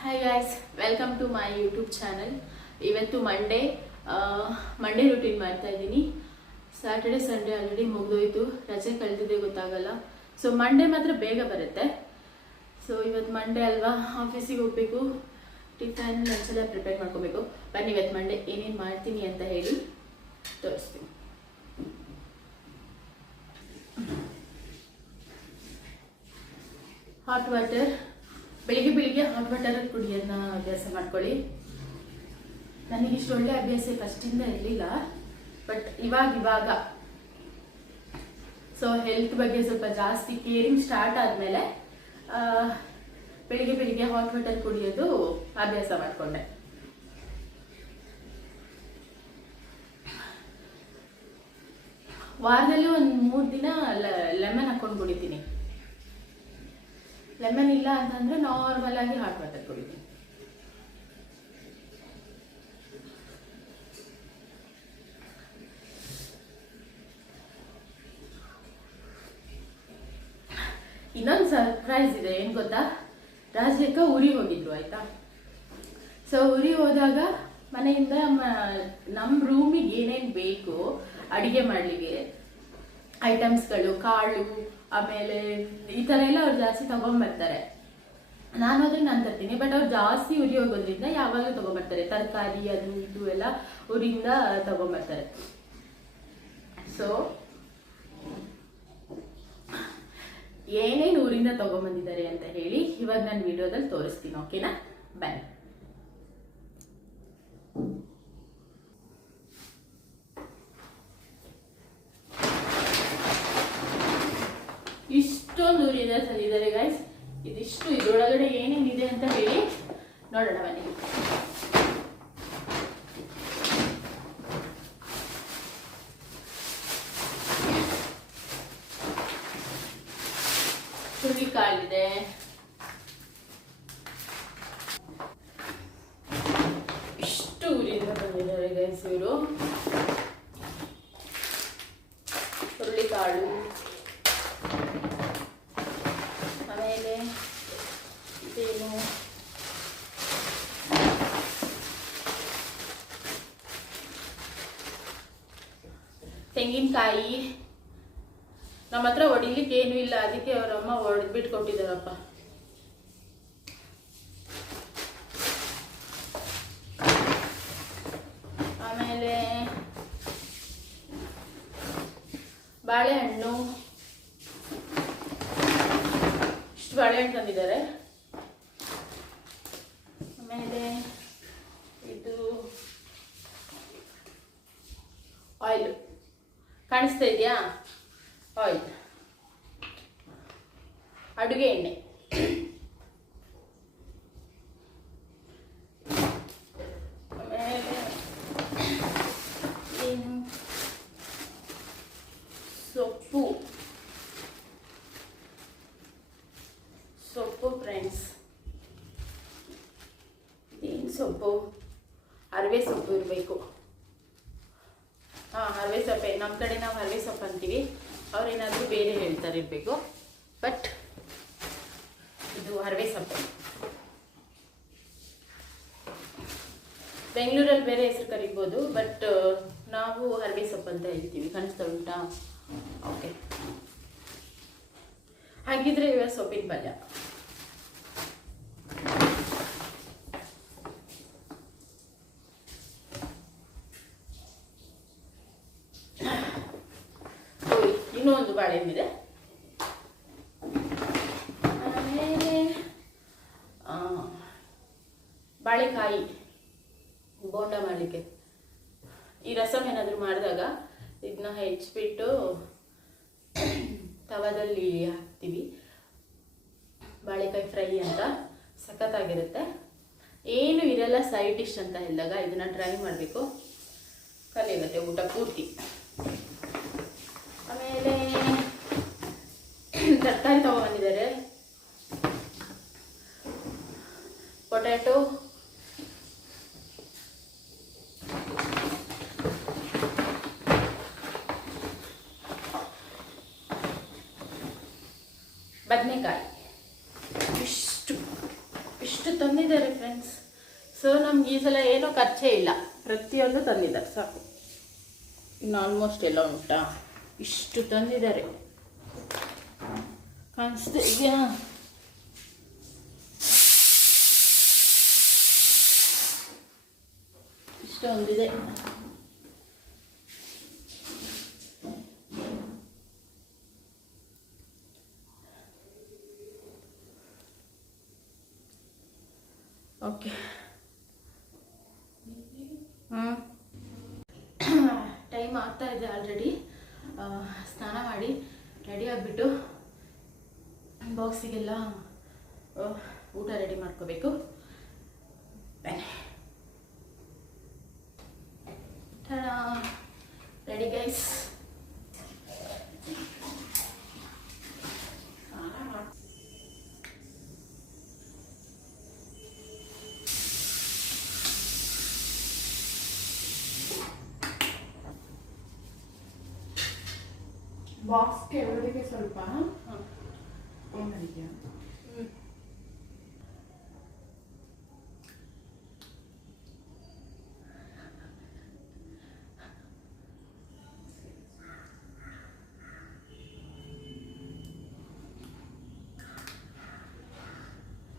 Hi guys welcome to my YouTube channel ಇವತ್ತು Monday Monday routine ಮಾಡ್ತಾ ಇದ್ದೀನಿ. Saturday Sunday already ಮುಗಿದೋಯ್ತು. ರಜೆ ಕಳೆದಿದೆ, ಗೊತ್ತಾಗಲ್ಲ. ಸೊ ಮಂಡೇ ಮಾತ್ರ ಬೇಗ ಬರುತ್ತೆ. ಸೊ ಇವತ್ತು ಮಂಡೇ ಅಲ್ವಾ? ಆಫೀಸಿಗೆ ಹೋಗಬೇಕು. ಟಿಫನ್ ಲಂಚೆಲ್ಲ ಪ್ರಿಪೇರ್ ಮಾಡ್ಕೋಬೇಕು. ಬನ್ನಿ, ಇವತ್ತು ಮಂಡೇ ಏನೇನು ಮಾಡ್ತೀನಿ ಅಂತ ಹೇಳಿ ತೋರಿಸ್ತೀನಿ. ಹಾಟ್ ವಾಟರ್ ಬೆಳಿಗ್ಗೆ ಬೆಳಿಗ್ಗೆ ಹಾಟ್ ವಾಟರ್ ಕುಡಿಯೋದನ್ನ ಅಭ್ಯಾಸ ಮಾಡ್ಕೊಳ್ಳಿ. ನನಗೆ ಇಷ್ಟು ಒಳ್ಳೆ ಅಭ್ಯಾಸ ಫಸ್ಟಿಂದ ಇರಲಿಲ್ಲ ಬಟ್ ಇವಾಗ ಇವಾಗ. ಸೊ ಹೆಲ್ತ್ ಬಗ್ಗೆ ಸ್ವಲ್ಪ ಜಾಸ್ತಿ ಕೇರಿಂಗ್ ಸ್ಟಾರ್ಟ್ ಆದ್ಮೇಲೆ ಬೆಳಿಗ್ಗೆ ಬೆಳಿಗ್ಗೆ ಹಾಟ್ ವಾಟರ್ ಕುಡಿಯೋದು ಅಭ್ಯಾಸ ಮಾಡಿಕೊಂಡೆ. ವಾರದಲ್ಲಿ ಒಂದು ಮೂರು ದಿನ ಲೆಮನ್ ಹಾಕೊಂಡು ಕುಡಿತೀನಿ. ಲೆಮನ್ ಇಲ್ಲ ಅಂತಂದ್ರೆ ನಾರ್ಮಲ್ ಆಗಿ ಹಾಟ್ ವಾಟರ್ ಕುಡಿತೀನಿ ಇನ್ನೊಂದು ಸರ್ಪ್ರೈಸ್ ಇದೆ, ಏನ್ ಗೊತ್ತಾ? ರಾಜ್ಯಕ್ಕ ಉರಿ ಹೋಗಿದ್ರು, ಆಯ್ತಾ? ಸೊ ಉರಿ ಹೋದಾಗ ಮನೆಯಿಂದ ನಮ್ಮ ರೂಮಿಗೆ ಏನೇನು ಬೇಕು ಅಡಿಗೆ ಮಾಡ್ಲಿಕ್ಕೆ ಐಟಮ್ಸ್ಗಳು ಕಾಳು ಆಮೇಲೆ ಈ ಥರ ಎಲ್ಲ ಅವ್ರು ಜಾಸ್ತಿ ತಗೊಂಡ್ಬರ್ತಾರೆ. ನಾನು ಹೋದ್ರೆ ನಾನು ತರ್ತೀನಿ ಬಟ್ ಅವ್ರು ಜಾಸ್ತಿ ಉರಿ ಹೋಗೋದ್ರಿಂದ ಯಾವಾಗಲೂ ತಗೊಂಡ್ಬರ್ತಾರೆ. ತರಕಾರಿ, ಅದು ಇದು ಎಲ್ಲ ಊರಿಂದ ತಗೊಂಡ್ಬರ್ತಾರೆ. ಸೊ ಏನೇನು ಊರಿಂದ ತಗೊಂಡ್ಬಂದಿದ್ದಾರೆ ಅಂತ ಹೇಳಿ ಇವಾಗ ನಾನು ವಿಡಿಯೋದಲ್ಲಿ ತೋರಿಸ್ತೀನಿ ಓಕೆನಾ ಬನ್ನಿ. ಇಷ್ಟೊಂದು ಊರಿಂದ ತಂದಿದ್ದಾರೆ ಗೈಸ್ ಇದಿಷ್ಟು ಇದ್ರೊಳಗಡೆ ಏನೇನಿದೆ ಅಂತ ಹೇಳಿ ನೋಡೋಣ ಬನ್ನಿ. ಹುರುಳಿಕಾಳಿದೆ ಇಷ್ಟು ಊರಿಂದ ಬಂದಿದ್ದಾರೆ ಗೈಸ್ ಇವರು. ಹುರುಳಿಕಾಳು ಆಮೇಲೆ ಇದೇನು ತೆಂಗಿನಕಾಯಿ. ನಮ್ಮ ಹತ್ರ ಹೊಡಿಲಿಕ್ಕೆ ಏನು ಇಲ್ಲ, ಅದಕ್ಕೆ ಅವರಮ್ಮ ಹೊಡೆದ್ಬಿಟ್ಟು ಕೊಟ್ಟಿದ್ದಾರಪ್ಪ ಆಮೇಲೆ ಬಾಳೆಹಣ್ಣು. ಇಷ್ಟು ಬಾಳೆಹಣ್ಣು ತಂದಿದ್ದಾರೆ. ಆಮೇಲೆ ಇದು ಆಯಿಲ್ ಕಾಣಿಸ್ತಾ ಇದೆಯಾ? ಆಯಿಲ್ ಅಡುಗೆ ಎಣ್ಣೆ. ಏನು? ಸೊಪ್ಪು. ಸೊಪ್ಪು ಫ್ರೆಂಡ್ಸ್ ಏನು ಸೊಪ್ಪು? ಅರವೆ ಸೊಪ್ಪು ಇರಬೇಕು. ಹಾಂ, ಹರವೆ ಸೊಪ್ಪೆ. ನಮ್ಮ ಕಡೆ ನಾವು ಹರವೆ ಸೊಪ್ಪು ಅಂತೀವಿ. ಅವ್ರೇನಾದರೂ ಬೇರೆ ಹೇಳ್ತಾರೆ ಇರಬೇಕು ಬಟ್ ಇದು ಹರವೆ ಸೊಪ್ಪು. ಬೆಂಗಳೂರಲ್ಲಿ ಬೇರೆ ಹೆಸರು ಕರಿಬೋದು, ಬಟ್ ನಾವು ಹರವೆ ಸೊಪ್ಪು ಅಂತ ಹೇಳ್ತೀವಿ. ಕಾಣಿಸ್ತಾ ಉಂಟಾ? ಓಕೆ. ಹಾಗಿದ್ರೆ ಇವಾಗ ಸೊಪ್ಪಿನ ಪಲ್ಯ. ಇದೆ ಆಮೇಲೆ ಬಾಳೆಕಾಯಿ ಬೋಂಡ ಮಾಡಲಿಕ್ಕೆ. ಈ ರಸಮ್ ಏನಾದರೂ ಮಾಡಿದಾಗ ಇದನ್ನ ಹೆಚ್ಚಿಬಿಟ್ಟು ತವದಲ್ಲಿ ಹಾಕ್ತೀವಿ. ಬಾಳೆಕಾಯಿ ಫ್ರೈ ಅಂತ ಸಖತ್ತಾಗಿರುತ್ತೆ. ಏನು ಇರಲ್ಲ ಸೈಡ್ ಡಿಶ್ ಅಂತ ಹೇಳಿದಾಗ ಇದನ್ನ ಟ್ರೈ ಮಾಡಬೇಕು. ಕಲಿಯುತ್ತೆ ಊಟ ಪೂರ್ತಿ. ಆಮೇಲೆ ತರಕಾರಿ ತಗೊಂಡ್ಬಂದಿದ್ದಾರೆ. ಪೊಟ್ಯಾಟೊ ಬದನೆಕಾಯಿ. ಇಷ್ಟು ಇಷ್ಟು ತಂದಿದ್ದಾರೆ ಫ್ರೆಂಡ್ಸ್ ಸೊ ನಮ್ಗೆ ಈ ಸಲ ಏನೂ ಖರ್ಚೇ ಇಲ್ಲ. ಪ್ರತಿಯೊಂದು ತಂದಿದ್ದಾರೆ, ಸಾಕು. ಇನ್ನು ಆಲ್ಮೋಸ್ಟ್ ಎಲ್ಲ ಉಂಟಾ? ಇಷ್ಟು ತಂದಿದ್ದಾರೆ. ಕಾಣಿಸ್ತಾ ಇದೆಯಾ? ಇಷ್ಟೊಂದಿದೆ. ಓಕೆ. ಹಾಂ ಟೈಮ್ ಆಗ್ತಾ ಇದೆ ಆಲ್ರೆಡಿ. ಸ್ನಾನ ಮಾಡಿ ರೆಡಿ ಆಗಿಬಿಟ್ಟು ಬಾಕ್ಸಿಗೆಲ್ಲ ಊಟ ರೆಡಿ ಮಾಡ್ಕೋಬೇಕು ಬನ್ನಿ ರೆಡಿ ಗೈಸ್ ಬಾಕ್ಸ್ ಕೆಳಗಡೆಗೆ ಸ್ವಲ್ಪ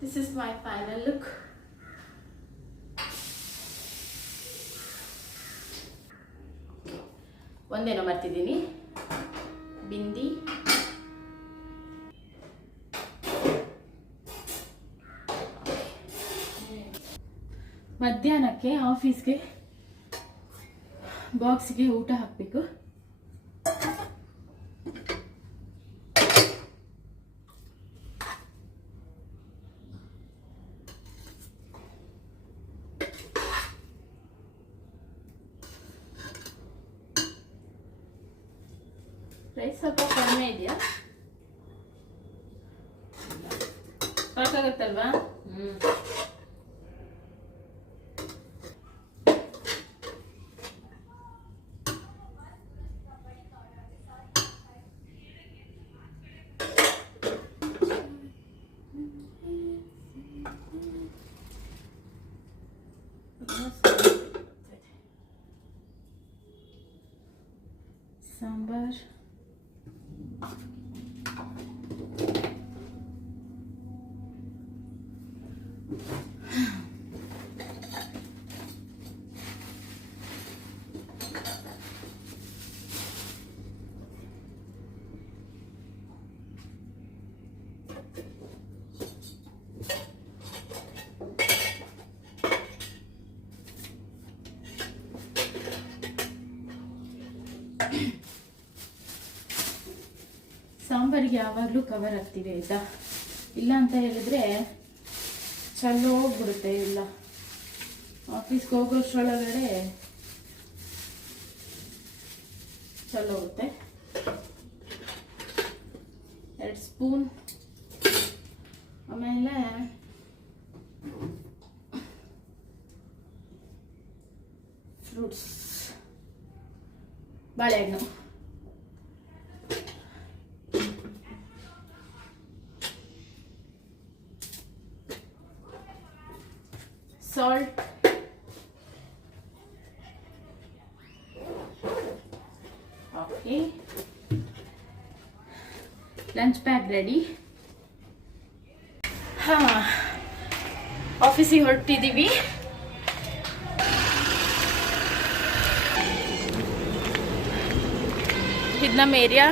This is my final look ಒಂದೇನೋ ಮರ್ತಿದ್ದೀನಿ. ಬಿಂದಿ ಮಧ್ಯಾಹ್ನಕ್ಕೆ ಆಫೀಸ್ಗೆ ಬಾಕ್ಸ್ಗೆ ಊಟ ಹಾಕಬೇಕು. ರೈಸ್ ಸ್ವಲ್ಪ ಕಡಿಮೆ ಇದೆಯಾ ಸಾಕಾಗತ್ತಲ್ವಾ ಸಾಂಬಾರ್ ಸಾಂಬಾರಿಗೆ ಯಾವಾಗಲೂ ಕವರ್ ಹಾಕ್ತೀವಿ ಆಯಿತಾ ಇಲ್ಲ ಅಂತ ಹೇಳಿದ್ರೆ ಚಲೋ ಹೋಗ್ಬಿಡುತ್ತೆ ಇಲ್ಲ ಆಫೀಸ್ಗೆ ಹೋಗೋಷ್ರೊಳಗಡೆ ಚಲೋ ಹೋಗುತ್ತೆ ಎರಡು ಸ್ಪೂನ್ ಆಮೇಲೆ ಫ್ರೂಟ್ಸ್ ಬಾಳೆಹಣ್ಣು salt. Okay. Lunch bag ready ಹಾ ಆಫೀಸಿಗೆ ಹೊರಟಿದ್ದೀವಿ ಇದು ನಮ್ಮ ಏರಿಯಾ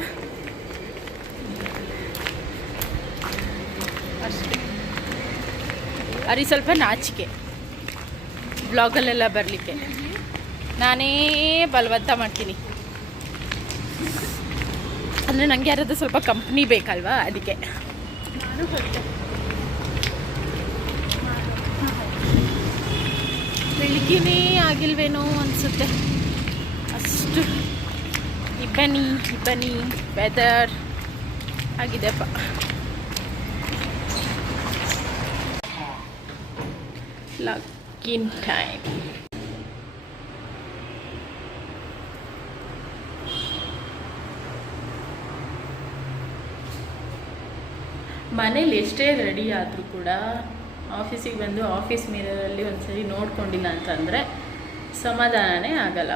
ಅಷ್ಟೇ ಅರಿ ಸ್ವಲ್ಪ ನಾಚಿಕೆ ಬ್ಲಾಗಲ್ಲೆಲ್ಲ ಬರಲಿಕ್ಕೆ. ನಾನೇ ಬಲವಂತ ಮಾಡ್ತೀನಿ. ಅಂದರೆ ನನಗೆ ಯಾರಾದ್ರೂ ಸ್ವಲ್ಪ ಕಂಪ್ನಿ ಬೇಕಲ್ವಾ ಅದಕ್ಕೆ. ಬೆಳಿಗ್ಗೆನೇ ಆಗಿಲ್ವೇನೋ ಅನಿಸುತ್ತೆ. ಅಷ್ಟು. ಇಬ್ಬನಿ ಇಬ್ಬನಿ ವೆದರ್ ಆಗಿದೆಪ್ಪ ಲಕ್ಕಿನ್ ಟೈಮ್ ಮನೇಲಿ ಎಷ್ಟೇ ರೆಡಿ ಆದರೂ ಕೂಡ ಆಫೀಸಿಗೆ ಬಂದು ಆಫೀಸ್ ಮಿರರಲ್ಲಿ ಒಂದ್ಸರಿ ನೋಡ್ಕೊಂಡಿಲ್ಲ ಅಂತಂದರೆ ಸಮಾಧಾನನೇ ಆಗಲ್ಲ.